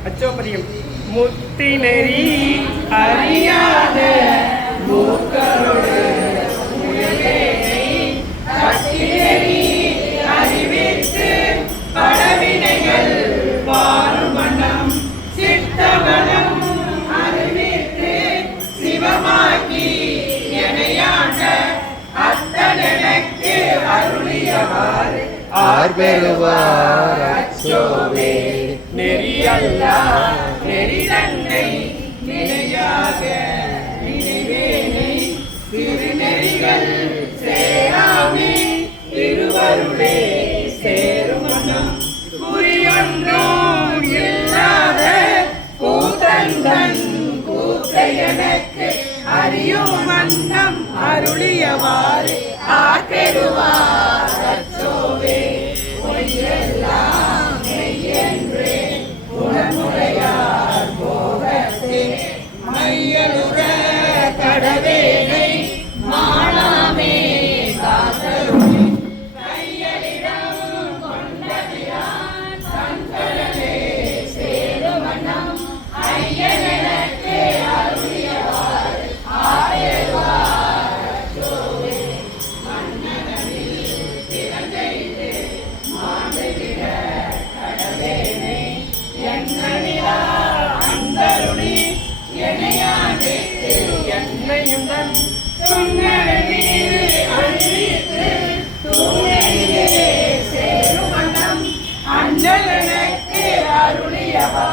அச்சோபதியம் முத்தினெறி அறியாத மூக்கரோடு அறிவித்து படவினைகள் வாரும் மனம் சித்தவனம் அறிவித்து சிவமாக்கி எனையாண்ட அத்தனக்கு அருளியவாறு ஆர்பெறுவார் அச்சோவே நெறியல்லா நெறிதன்னை நினையாக நினைவேனை திருநெறிகள் சேராமே திருவருளே சேருமனம் குறியொன்றும் இல்லாத கூத்தந்தன் கூத்தை எனக்கு அறியும் மன்னம் அருளியவாறு ஆர்பெறுவார் அச்சோவே பொய்யெல்லாம் மெய்யென்றே உணமுறையார் போகத்தே மையலுற கடவேனை மாளாமே காத்தருளே கையலிடம் கொண்டதிரான் கண்களே சேருமனம் ஐயனெனக்கு அருளியவாறு ஆயர்வார் அச்சோவே மன்னனில் திறந்தைத்து மாண்டுகிற கடவேனை என்னிலா அந்தருளி எனையாண்டு என்னையுடன் சுண்ணி அறிவித்து தூணிலே சேருமனம் அண்ணலனுக்கு அருளியவா